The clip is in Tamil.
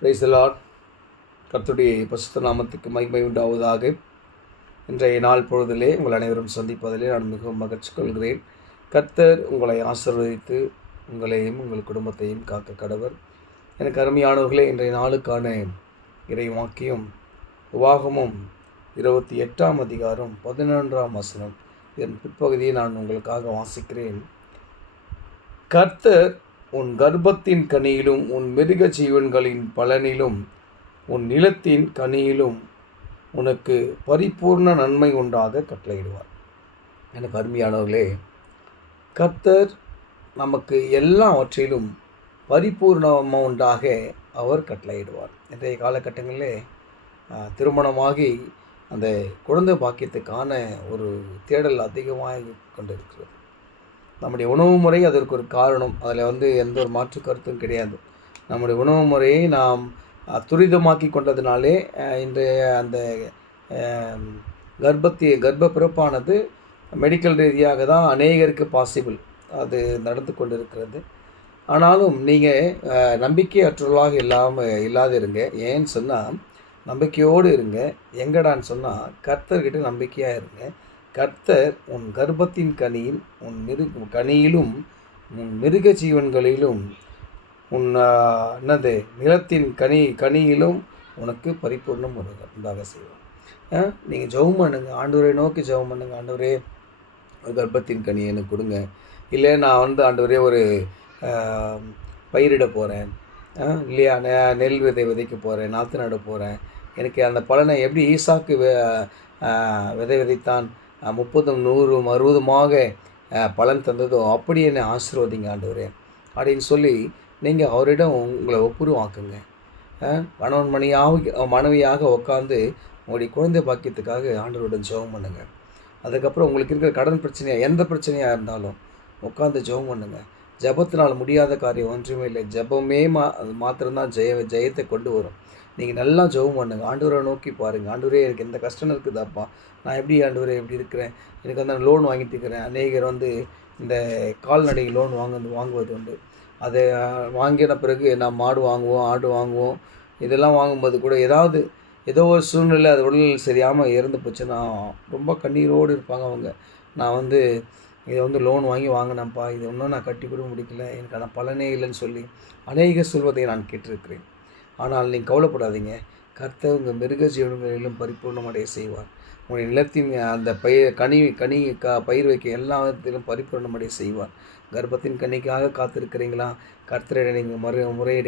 Praise the Lord. கர்த்தருடைய பரிசுத்த நாமத்துக்கு மகிமை உண்டாவதாக. இன்றைய நாள் பொழுதிலே உங்கள் அனைவரும் சந்திப்பதிலே நான் மிகவும் மகிழ்ச்சி கொள்கிறேன். கர்த்தர் உங்களை ஆசீர்வதித்து உங்களையும் உங்கள் குடும்பத்தையும் காக்க கடவர். எனக்கு அருமையானவர்களே, இன்றைய நாளுக்கான இறை வாக்கியம் உபாகமம் 28ஆம் அதிகாரம் 11ஆம் வசனம். இதன் பிற்பகுதியை நான் உங்களுக்காக வாசிக்கிறேன். கர்த்தர் உன் கர்ப்பத்தின் கனியிலும் உன் மிருக ஜீவன்களின் பலனிலும் உன் நிலத்தின் கனியிலும் உனக்கு பரிபூர்ண நன்மை உண்டாக கட்டளையிடுவார். எனக்கு அருமையானவர்களே, கர்த்தர் நமக்கு எல்லாவற்றிலும் பரிபூர்ணமாக உண்டாக அவர் கட்டளையிடுவார். இன்றைய காலகட்டங்களிலே திருமணமாகி அந்த குழந்தை பாக்கியத்துக்கான ஒரு தேடல் அதிகமாக கொண்டிருக்கிறது. நம்முடைய உணவு முறை அதற்கு ஒரு காரணம். அதில் எந்த ஒரு மாற்று கருத்தும் கிடையாது. நம்முடைய உணவு முறையை நாம் துரிதமாக்கி கொண்டதினாலே இன்றைய அந்த கர்ப்ப பிறப்பானது மெடிக்கல் ரீதியாக தான் அநேகருக்கு பாசிபிள் அது நடந்து கொண்டிருக்கிறது. ஆனாலும் நீங்கள் நம்பிக்கையற்றவர்களாக இல்லாத இருங்க. ஏன்னு சொன்னால் நம்பிக்கையோடு இருங்க. எங்கடான்னு சொன்னால் கர்த்தர்கிட்ட நம்பிக்கையாக இருங்க. கர்த்தர் உன் கர்ப்பத்தின் கனியில் உன் கனியிலும் உன் மிருக ஜீவன்களிலும் உன் நிலத்தின் கனியிலும் உனக்கு பரிபூர்ணம் உண்டாக செய்வார். நீங்கள் ஜெபம் பண்ணுங்க, ஆண்டவரை நோக்கி ஜெபம் பண்ணுங்க. ஆண்டவரே, ஒரு கர்ப்பத்தின் கனியை எனக்கு கொடுங்க. இல்லை நான் ஆண்டவரே ஒரு பயிரிட போகிறேன், இல்லையா நெல் விதைக்க போகிறேன், நாற்று நட போகிறேன். எனக்கு அந்த பலனை எப்படி ஈசாக்கு விதைத்தான் 30, 100, 60 பலன் தந்ததோ அப்படி என்னை ஆசீர்வதிங்க ஆண்டவரே அப்படின்னு சொல்லி நீங்கள் அவரிடம் உங்களை ஒப்புருவாக்குங்க. கணவன் மனைவியாக உட்காந்து உங்களுடைய குழந்தை பாக்கியத்துக்காக ஆண்டவருடன் ஜெபம் பண்ணுங்க. அதுக்கப்புறம் உங்களுக்கு இருக்கிற கடன் பிரச்சனையாக எந்த பிரச்சனையாக இருந்தாலும் உட்காந்து ஜெபம் பண்ணுங்க. ஜெபத்தினால் முடியாத காரியம் ஒன்றுமே இல்லை. ஜெபமே அது மாத்திரம்தான் ஜெயத்தை கொண்டு வரும். நீங்கள் நல்லா ஜெபம் பண்ணுங்க. ஆண்டவரை நோக்கி பாருங்கள். ஆண்டவரே, எனக்கு எந்த கஷ்டம் இருக்குதாப்பா, நான் எப்படி ஆண்டவரே எப்படி இருக்கிறேன், எனக்கு அந்த லோன் வாங்கிட்டு இருக்கிறேன். அநேகர் இந்த கால்நடை லோன் வாங்குவது உண்டு. அதை வாங்கின பிறகு நான் மாடு வாங்குவோம், ஆடு வாங்குவோம். இதெல்லாம் வாங்கும்போது கூட ஏதோ ஒரு சூழ்நிலை அது உடல்நிலை சரியாமல் இறந்து போச்சுன்னா ரொம்ப கண்ணீரோடு இருப்பாங்க அவங்க. நான் இதை லோன் வாங்கினேன்ப்பா, இது இன்னும் நான் கட்டி கூட முடிக்கல, எனக்கான பலனே இல்லைன்னு சொல்லி அநேகர் சொல்வதை நான் கேட்டிருக்கிறேன். ஆனால் நீங்கள் கவலைப்படாதீங்க. கர்த்தர் உங்கள் மிருக ஜீவன்களிலும் பரிபூர்ணமடைய செய்வார். உங்களுடைய நிலத்தின் அந்த பயிர் வைக்க எல்லா விதத்திலும் பரிபூர்ணமடைய செய்வார். கர்ப்பத்தின் கனிக்காக காத்திருக்கிறீங்களா? கர்த்தரிடம் நீங்கள் முறையிடுங்க.